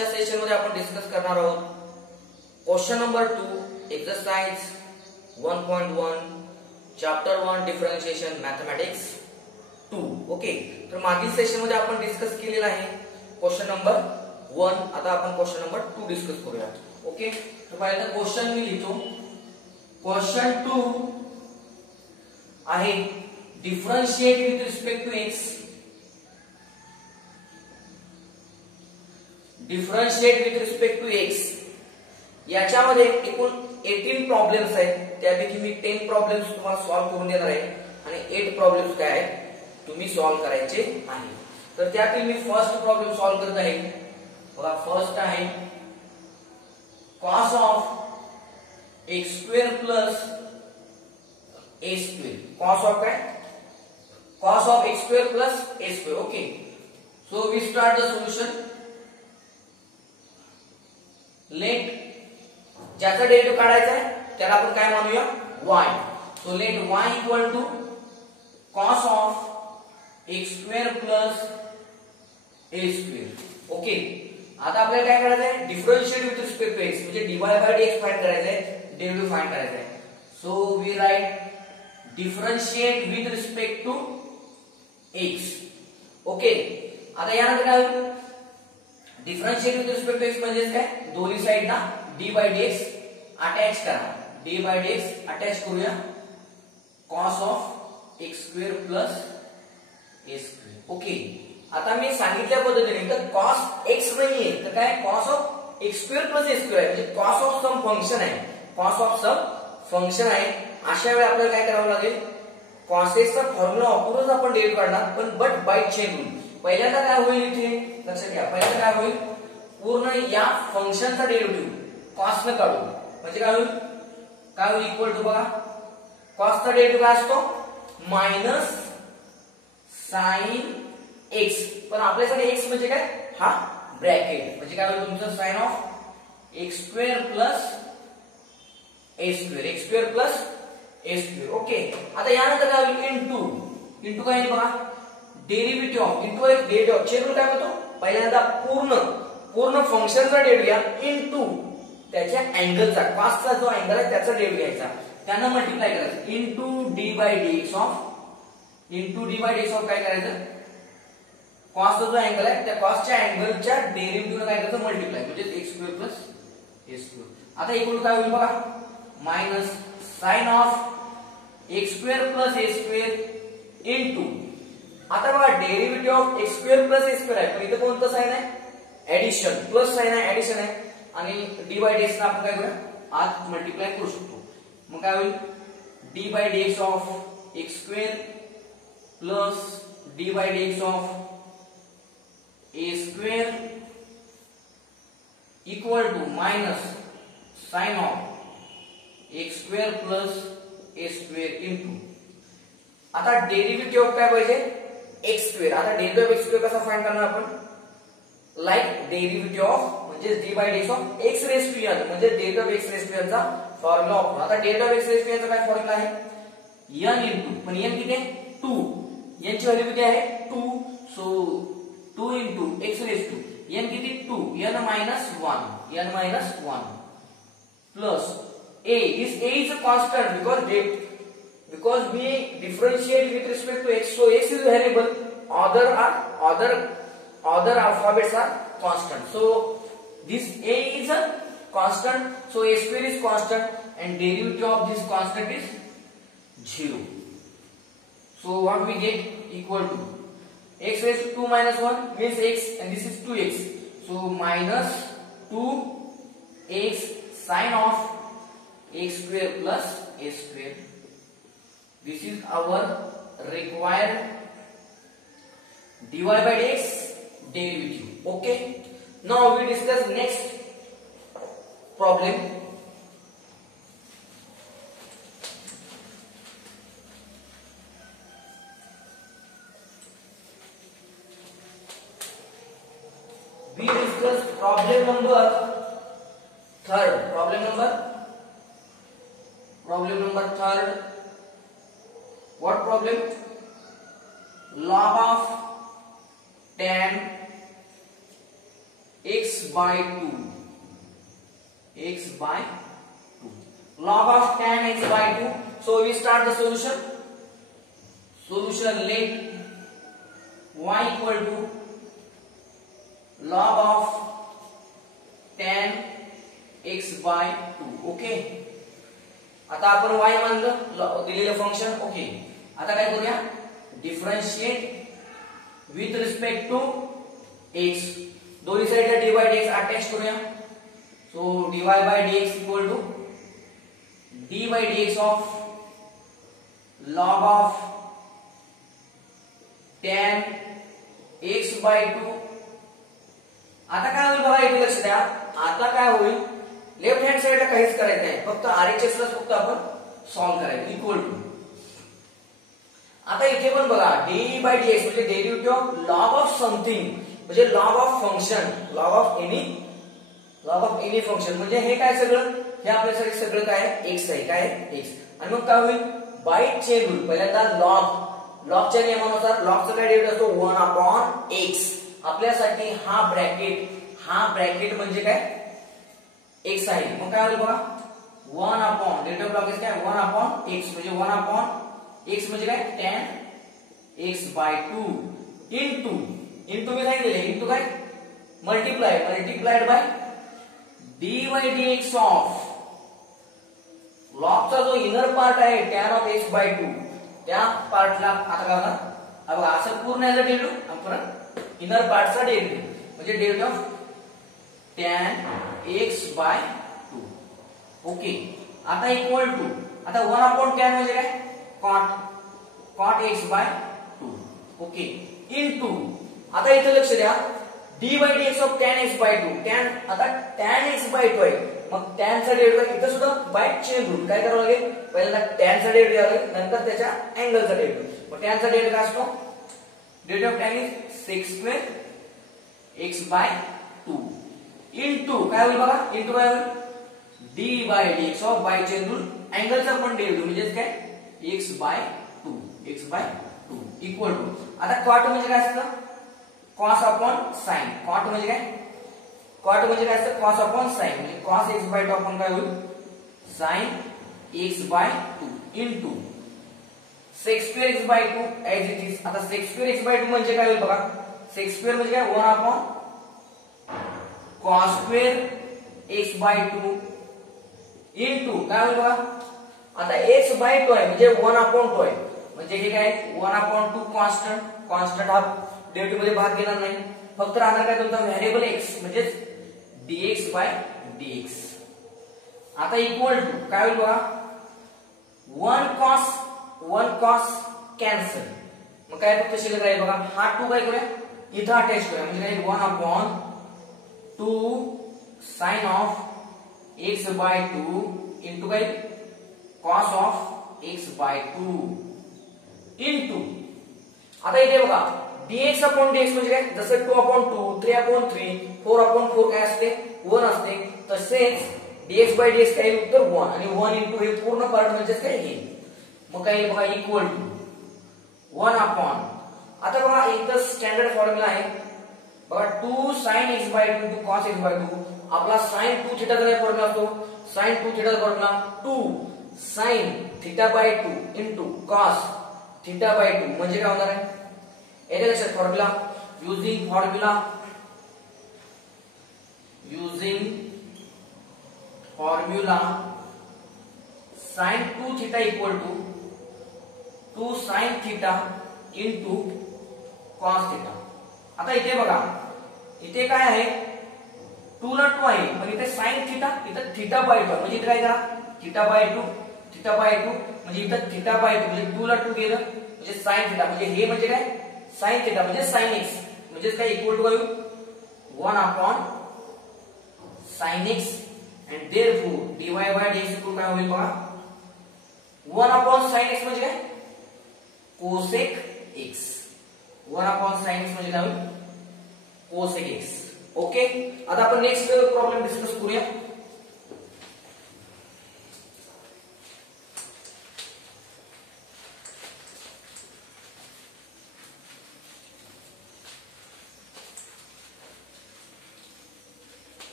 आजच्या सेशन मध्ये आपण डिस्कस करणार आहोत question number 2 exercise 1.1 chapter 1 differentiation mathematics 2. Okay, तर मागील सेशन मध्ये आपण डिस्कस केलेला आहे क्वेश्चन नंबर 1. आता आपण क्वेश्चन नंबर 2 डिस्कस करूया. ओके, तर पहिला क्वेश्चन मी लिहितो. क्वेश्चन 2 आहे differentiate with respect to x. Differentiate with respect to x याच्यामध्ये एकूण 18 प्रॉब्लेम्स आहेत. त्यापैकी मी 10 प्रॉब्लेम्स तुम्हाला सॉल्व्ह करून देणार आहे आणि 8 प्रॉब्लेम्स काय आहेत तुम्ही सॉल्व्ह करायचे आहे. तर त्यातील मी फर्स्ट प्रॉब्लेम सॉल्व्ह करत आहे. बघा, फर्स्ट आहे cos of x square plus a square. cos of काय? cos of x square plus a square. Okay, so we start the solution. Let ज्याचा डेरिव्हेटिव्ह काढायचा आहे त्याला आपण काय मानूया y. So let y equal to cos of x square plus a square. Okay, आता आपल्याला काय करायचं आहे differentiate with respect to x म्हणजे dy बाय dx फाइंड करायचं आहे, डेरिव्हेटिव्ह फाइंड करायचं आहे. So we write differentiate with respect to x. Okay, आता यानंतर काय होईल differentiate with respect to x म्हणजे काय दोन्ही साइडना d बाय dx अटॅच करा. d बाय dx अटॅच करूया cos of x square plus a square. Okay, आता मी सांगितल्या पद्धतीने तर cos x नाहीये तर काय cos of x square plus a square आहे म्हणजे cos ऑफ सम फंक्शन आहे. cos ऑफ सम फंक्शन आहे. अशा वेळी आपल्याला काय करावं लागेल cos x चा फॉर्म्युला वापरूनच आपण डेरिव्हेटिव्ह काढणार, पण बट बाय चेन रूल. पहिल्यांदा काय होईल इथे लक्षात घ्या, पहिल्यांदा काय होईल पूर्ण या फंक्शनचा डेरिव्हेटिव्ह cos न काढू म्हणजे काय होईल इक्वल टू बघा cos चा डेरिव्हेटिव्ह काय असतो मायनस साइन x. पण आपल्यासाठी x म्हणजे काय हा ब्रॅकेट म्हणजे काय होईल तुमचं sine of x square plus a square. x square plus a square. Okay, आता यानंतर काय होईल इनटू काय बघा डेरिव्हेटिव्ह ऑफ इनटू एक डेरिव्हेटिव्ह चेन रूल काय होतो पहिल्यांदा पूर्ण फंक्शनचा डेरिव्हेटिव्ह इनटू त्याच्या अँगलचा cosचा जो अँगल आहे त्याचा डेरिव्हेटिव्ह घ्यायचा, त्यांना मल्टिप्लाय करायचं into d by dx of काय करायचं cosचा जो अँगल आहे त्या cosच्या अँगलच्या डेरिव्हेटिव्हला काय करायचं मल्टिप्लाय म्हणजे x square plus a square. आता इक्वल काय होईल बघा minus sine of x square plus a square into आता बघा derivative of x square plus a square आहे पण इथे कोणतं साइन आहे ऍडिशन, प्लस साइन आहे ऍडिशन आहे आणि d बाय dx ला आपण काय करूया आत मल्टिप्लाय करू शकतो. मग काय होईल d by dx of x square plus d by dx of a square equal to minus sine of x square plus a square into आता डेरिव्हेटिव्ह ऑफ काय पाहिजे x स्क्वेअर. आता डेरिव्हेटिव्ह ऑफ x स्क्वेअर कसा find करणार आपण like derivative of म्हणजे d by dx of x raise to n म्हणजे derivative of x raise to n चा फॉर्म्युला वापरू. आता derivative of x raise to n चा काय फॉर्म्युला आहे n इनटू पण n किती आहे 2, n ची व्हॅल्यू किती आहे 2. So 2 into x raise to n किती 2 n minus 1 plus a is a constant because we differentiate with respect to x, so x is variable, other alphabets are constant, so this a is a constant, so a square is constant and derivative of this constant is 0. So what we get equal to x raised to 2 minus 1 means x and this is 2x, so minus 2x sin of x square plus a square. This is our required dy by dx derivative. Okay, now we discuss next problem. We discuss problem number 3rd. Problem number 3rd. What problem? Log of tan x x/2 log of tan x/2. So we start the solution. Let y equal to log of tan x/2. Okay, आता आपण y मानलं दिलेलं function. Okay, आता काय करूया, differentiate with respect to x. दोन्ही साइडला dy by dx attach करूया. So dy by dx equal to d by dx of log of tan x/2. आता काय होईल बघा, इथे लक्ष द्या. आता काय होईल, लेफ्ट हँड साइडला काहीच करायचं नाही, फक्त RHS ला फक्त आपण सॉल्व्ह करायचं. इक्वल टू, आता इथे पण बघा d by dx म्हणजे derivative of log of something, म्हणजे log of function, log of any function. म्हणजे हे काय सगळं, हे आपल्यासाठी सगळं काय x आहे, काय x. आणि मग काय होईल, बाय चेन रूल. पहिल्यांदा लॉगच्या नियमानुसार लॉगचा काय डेरिव्हेटिव्ह असतो 1/x. आपल्यासाठी हा ब्रॅकेट म्हणजे काय x आहे. मग काय होईल बघा, 1/, डेरिव्हेटिव्ह लॉग काय 1/x म्हणजे 1/x म्हणजे काय tan x/2 इंटू मी सांगितलेले इंटू काय multiplied by dy dx of लॉगचा जो इनर पार्ट आहे tan of x/2 त्या पार्टला आता काय होणार, बघा असं पूर्ण याचा डेरिव्हेटिव्ह आणि परत इनर पार्टचा डेरिव्हेटिव्ह म्हणजे derivative of tan x/2. Okay, आता इक्वल टू, आता 1/tan म्हणजे काय cot x/2. ओके, इनटू आता इथे लक्ष द्या d by dx of tan x/2. आता tan x/2 आहे, मग tan चा डेरिव्हेटिव्ह इथे सुद्धा बाय चेन रूल काय करावं लागेल, पहिल्यांदा tan चा डेरिव्हेटिव्ह आला, नंतर त्याच्या अँगलचा डेरिव्हेटिव्ह. मग tan चा डेरिव्हेटिव्ह काय असतो, derivative of tan is sec² x/2 into काय होईल बघा, इनटू काय होईल d by dx of by chain rule अँगलचा पण डेरिव्हेटिव्ह म्हणजे काय x/2 इक्वल टू, आता cot म्हणजे काय असतं cos अपॉन sin. cot म्हणजे काय असतं cos अपॉन sin म्हणजे cos x/2 आपण काय होईल sin x/2 into sec² x/2 as it is. आता sec² x/2 म्हणजे काय होईल बघा, sec² म्हणजे काय 1/cos² x/2 इनटू काय होईल बघा, आता x/2 आहे म्हणजे 1/2 आहे, म्हणजे हे काय 1/2 कॉन्स्टंट हा डेरिव्हेटिव्ह मध्ये भाग घेणार नाही, फक्त राहणार काय तुमचा व्हेरिएबल x म्हणजे dx/dx. आता इक्वल टू काय होईल बघा 1 cos कॅन्सल. मग काय फक्त शिल्लक राहील बघा, हा 2 काय करूया इथं अटॅच करूया म्हणजे काय 1/2 sin ऑफ x/2 इनटू काय cos ऑफ x/2 इनटू, आता इथे बघा dx/dx म्हणजे काय, जसं 2/2 3/3 4/4 काय असते 1 असते, तसेच dx/dx काय उत्तर 1 आणि 1 इनटू हे पूर्ण पार्ट म्हणजे काय हे. मग काय बघा इक्वल टू 1/, आता बघा इथं स्टँडर्ड फॉर्म्युला आहे बघा 2 sin x/2 to cos x/2. आपला sin 2 थीटा चा फॉर्म्युला असतो, sin 2 थीटा चा फॉर्म्युला 2 sin θ/2 इनटू cos θ/2 म्हणजे काय होणार आहे, याच्या लक्षात formula using formula sin 2 theta equal to 2 sin θ into cos θ. आता इथे बघा इथे काय आहे 2 ला 2 आहे, पण इथे sin θ इथे θ/2 म्हणजे इथे काय करा θ/2 म्हणजे इथे θ/2 म्हणजे 2 ला 2 गेलं म्हणजे sin θ म्हणजे हे म्हणजे काय sin θ म्हणजे sin x म्हणजे काय इक्वल टू काय 1/sin x and therefore dy/dx equal काय होईल बघा 1/sin x म्हणजे काय cosec x. 1/sin x म्हणजे काय होईल cosec x. ओके, आता आपण नेक्स्ट प्रॉब्लेम डिस्कस करूया.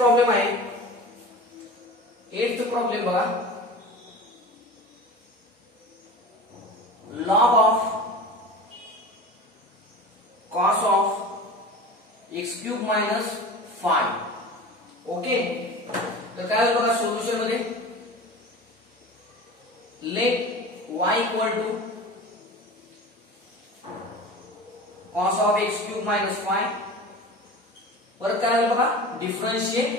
प्रॉब्लेम आहे 8th प्रॉब्लेम बघा. log of cos of x cube minus 5. Okay, तर काय होईल बघा सोल्युशन मध्ये. Let y equal to cos of x cube minus 5. परत काय होईल बघा differentiate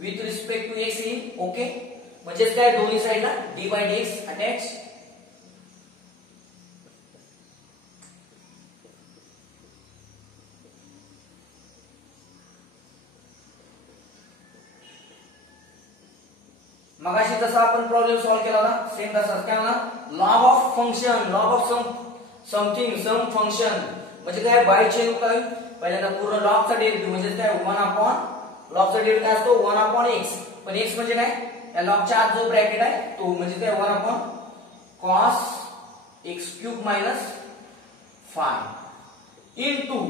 with respect to x येईल. ओके, म्हणजे काय दोन्ही साइडला d by dx अटॅच. मगाशी जसा आपण प्रॉब्लेम सॉल्व केला होता सेम तसाच. काय म्हणा log of function, log of something some function म्हणजे काय बाय चेन काय पहिल्यांदा पूर्ण लॉगचा डेरिव्हेटिव्ह म्हणजे काय 1 अपॉन लॉगचा डेरिव्हेटिव्ह काय असतो 1 अपॉन x. पण x म्हणजे काय या लॉगच्या आत जो ब्रॅकेट आहे तो म्हणजे काय 1 upon cos x cube minus 5 into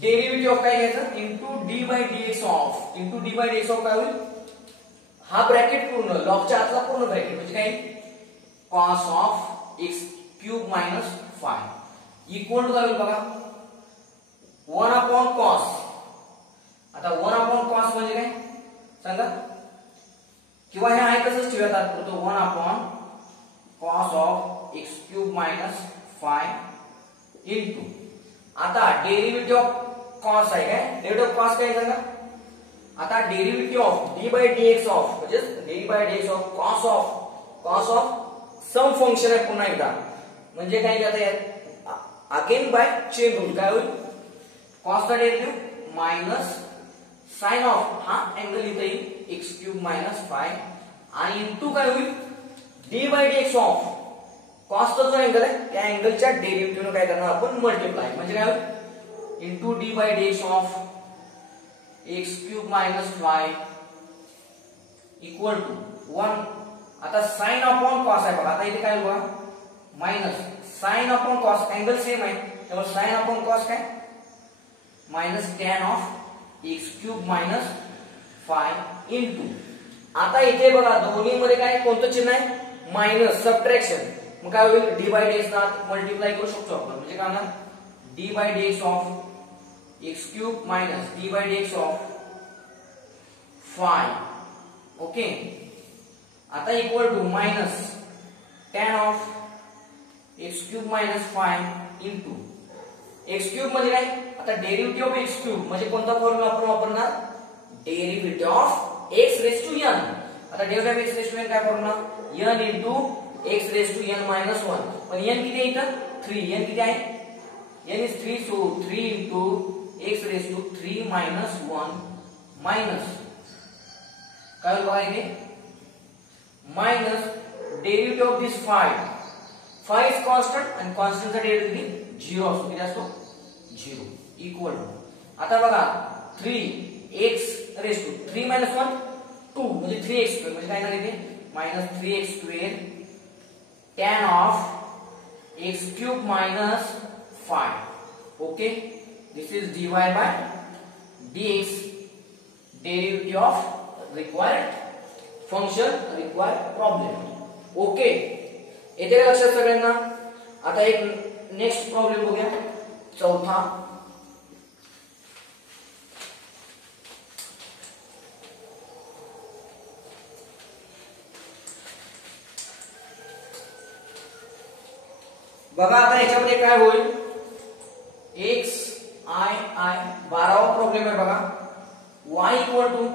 derivative of काय घ्यायचं into d by dx of into d by dx of काय होईल हा ब्रॅकेट पूर्ण लॉगच्या आतला पूर्ण ब्रॅकेट म्हणजे काय cos of x cube minus 5 equal to काय होईल बघा 1 अपॉन cos. आता 1 अपॉन cos म्हणजे काय सांगा किंवा हे आहे तसंच ठेवूयात तात्पुरतं 1 upon cos of x cube minus 5 into आता डेरिव्हेटिव्ह ऑफ cos आहे काय डेरिव्हेटिव्ह ऑफ cos काय सांगा आता derivative of d by dx of म्हणजे d by dx of cos of some function आहे पुन्हा एकदा म्हणजे काय आता यात अगेन बाय चेन रूल काय होईल cos चा डेरिव्हेटिव्ह मायनस साइन ऑफ हा अँगल इथे येईल x क्यूब मायनस 5 आणि इनटू काय होईल d by dx of cos चा जो अँगल आहे त्या अँगलच्या डेरिव्हेटिव्ह काय करणार आपण मल्टिप्लाय म्हणजे काय होईल into d by dx of x cube minus 5 equal to 1. आता साइन अपॉन cos आहे बघा आता इथे काय बघा minus sine upon cos angle same आहे त्यामुळे साइन अपॉन cos काय minus tan of x cube minus 5 into आता इथे बघा दोन्ही मध्ये काय कोणतं चिन्ह आहे मायनस सबट्रॅक्शन मग काय होईल d by dx ना मल्टिप्लाय करू शकतो आपण म्हणजे काय ना d by dx of x cube minus d by dx of 5 okay. आता equal to minus tan of x cube minus 5 into x cube म्हणजे काय आता डेरिव्हेटिव्ह ऑफ x क्यूब म्हणजे कोणता फॉर्म्युला आपण वापरणार derivative of x raise to n. आता derivative of x raise to n काय formula n into x raise to n minus 1 पण n किती आहे इथं 3 n किती आहे n is 3 so 3 into x raised to 3 minus 1 minus काय होईल बघा इथे minus derivative of this 5 is constant आणि कॉन्स्टंटचा डेरिव्हेटिव्ह 0 असतो किती असतो 0 इक्वल टू आता बघा 3x रेज टू 3 minus 1 2 म्हणजे 3x स्क्वेअर म्हणजे काय येणार इथे minus 3x square tan of x cube minus 5 okay. This is dy by dx derivative of required function required problem. Okay येते का लक्षात सगळ्यांना. आता एक नेक्स्ट प्रॉब्लेम बघूया चौथा. बघा आता याच्यामध्ये काय होईल x I 12वा प्रॉब्लेम आहे बघा y equal to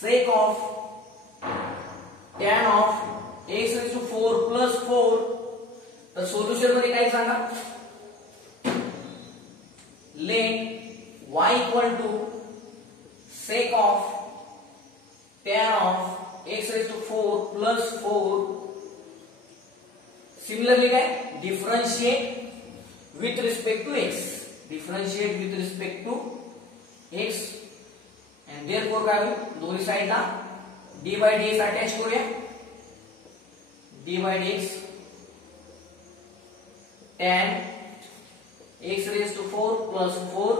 sec of tan of x raised to 4 plus 4 तर सोल्युशन मध्ये काय सांगा let y equal to sec of tan of x raised to 4 plus 4 similarly काय differentiate with respect to x differentiate with respect to x and therefore काय होईल दोन्ही साइडला d by dx attach करूया d by dx tan x raised to 4 plus 4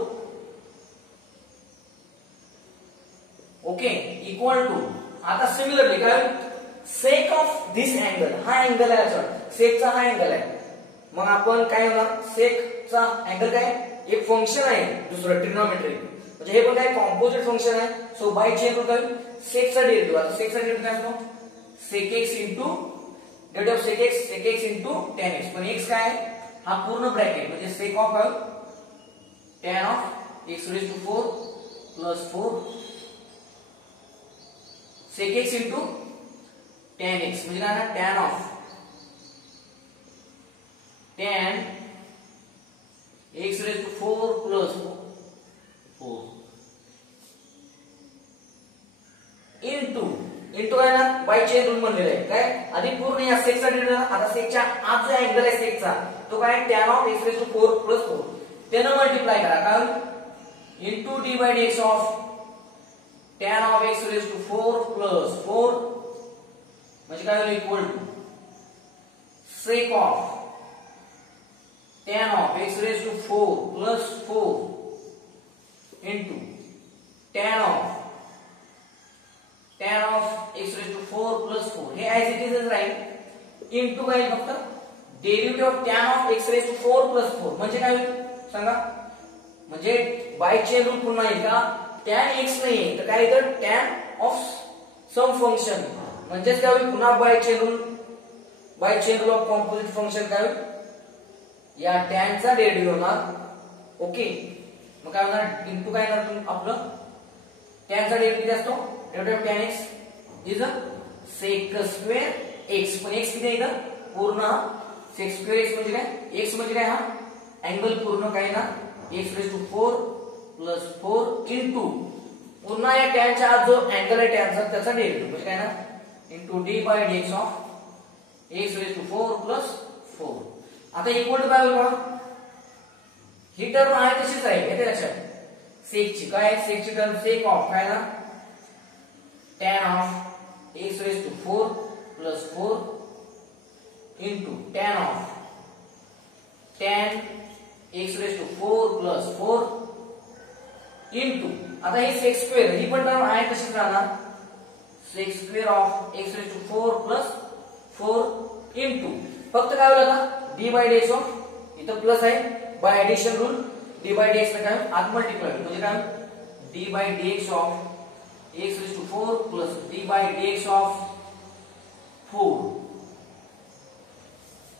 okay equal to आता similarly काय sec of this angle हा angle आहे sir सेकचा हा अँगल आहे मग आपण काय होणार सेकचा अँगल काय एक फंक्शन आहे दुसरं ट्रिग्नोमेट्रिक म्हणजे हे पण काय कॉम्पोजिट फंक्शन आहे सो बाय चेन रूल काय सेकचा डेरिव्हेटिव्ह आता सेकचा डेरिव्हेटिव्ह काय असतो sec x into derivative sec x into tan x पण x काय आहे हा पूर्ण ब्रॅकेट म्हणजे sec of tan of x raised to 4 plus 4 sec x into tan x म्हणजे काय ना tan of tan x raised to 4 plus 4 into काय ना बाय चेन रूल म्हणलेलं आहे काय आधी पूर्ण या सेकचा डेरिव्हेटिव्ह आता सेकच्या आत जो अँगल आहे सेकचा तो काय tan of x raised to 4 plus 4 त्यानं मल्टिप्लाय करा कारण into d by dx of tan of x raised to 4 plus 4 म्हणजे काय होईल equal to sec of tan of x raised to 4 plus 4 into tan of x raised to 4 plus 4 हे as it is राहील into काय फक्त derivative of tan of x raised to 4 plus 4 म्हणजे काय होईल सांगा म्हणजे बाय चेन रूल पुन्हा येईल का tan x नाही तर काय येतं tan of some function म्हणजे काय होईल पुन्हा by chain rule of composite function काय होईल या tan चा डेरिव्हेटिव्ह होणार ओके मग काय होणार into काय होणार आपलं tan चा डेरिव्हेटिव्ह असतो derivative tan x is sec square x पण x किती आहे इथं पूर्ण sec स्क्वेअर x म्हणजे काय x म्हणजे काय हा अँगल पूर्ण काय ना x raised to 4 plus 4 into पुन्हा या tan च्या आत जो अँगल आहे tan चा त्याचा डेरिव्हेटिव्ह म्हणजे काय ना into d by dx of x raised to 4 plus 4 आता इक्वल टू काय होईल बघा ही टर्म आहे तशीच आहे येते लक्षात सेक ची काय सेक ची टर्म सेक ऑफ काय ना tan of x raised to 4 plus 4 into tan of tan x raised to 4 plus 4 into आता हे sec स्क्वेअर ही पण टर्म आहे तशीच राहणार sec square of x raised to 4 plus 4 into फक्त काय होईल आता d by dx ऑफ इथं प्लस आहे by addition rule d by dx ला काय आत मल्टिप्लाय म्हणजे काय d by dx of x raised to 4 plus d by dx of 4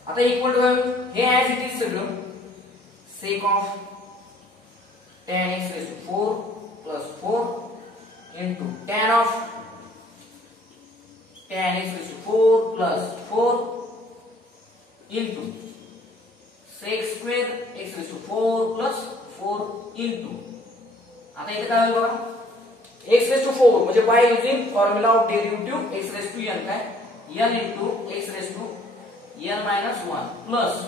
आता इक्वल टू हे as it is सगळं sec of tan x raised to 4 plus 4 into tan of tan x raised to 4 plus 4 into sec square x raised to 4 plus 4 into आता इथे काय होईल बघा x raised to 4 म्हणजे by using formula of derivative x raised to n काय n into x raised to n minus 1 plus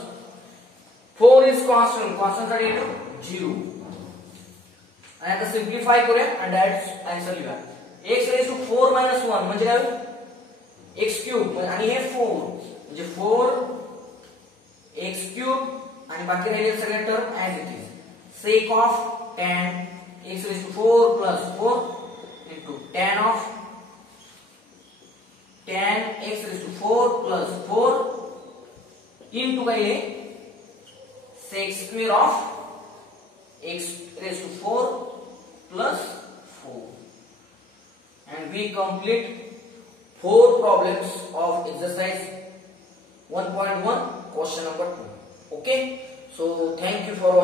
4 is constant चा derivative 0 आणि आता सिम्प्लिफाय करूया आणि डायरेक्ट आन्सर लिहूया x raised to 4 minus 1 म्हणजे काय x क्यूब आणि हे 4 म्हणजे 4 x क्यूब आणि बाकी राहिलेले सगळे term as it is sec of tan x raised to 4 plus 4 into tan of tan x raised to 4 plus 4 into काय आहे sec square of x raised to 4 plus 4 and we complete 4 problems of exercise 1.1 question number 2 okay so thank you for watching.